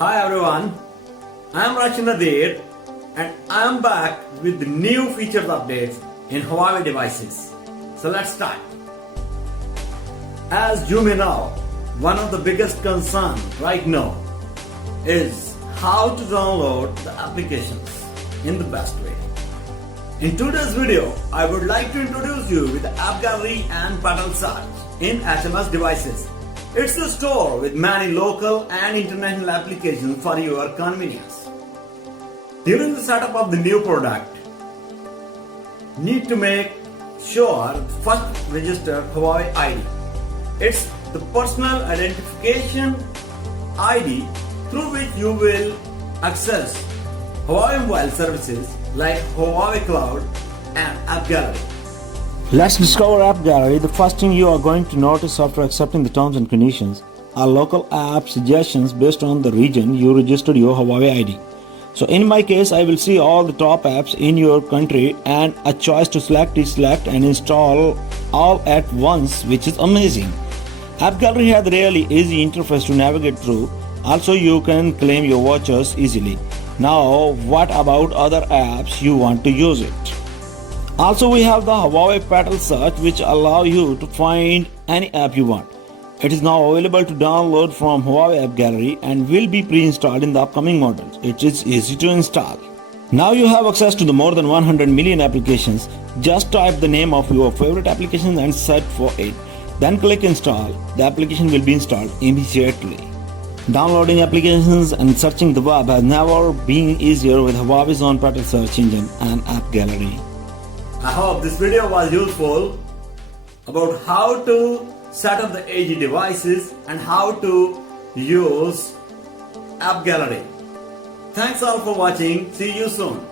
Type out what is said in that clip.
Hi everyone, I am Rachinadir and I am back with new features updates in Huawei devices. So let's start. As you may know, one of the biggest concerns right now is how to download the applications in the best way. In today's video, I would like to introduce you with the App Gallery and Paddle Search in HMS devices. It's a store with many local and international applications for your convenience. During the setup of the new product, need to make sure first register Huawei ID. It's the personal identification ID through which you will access Huawei mobile services like Huawei Cloud and App Gallery. Let's discover App Gallery. The first thing you are going to notice after accepting the terms and conditions are local app suggestions based on the region you registered your Huawei ID. So in my case, I will see all the top apps in your country and a choice to select is select and install all at once, which is amazing. App Gallery has a really easy interface to navigate through. Also, you can claim your vouchers easily. Now, what about other apps you want to use it? Also, we have the Huawei Paddle Search, which allow you to find any app you want. It is now available to download from Huawei App Gallery and will be pre-installed in the upcoming models. It is easy to install. Now you have access to the more than 100 million applications. Just type the name of your favorite application and search for it. Then click install. The application will be installed immediately. Downloading applications and searching the web has never been easier with Huawei's own Paddle Search engine and App Gallery. I hope this video was useful about how to set up the AG devices and how to use App Gallery. Thanks all for watching. See you soon.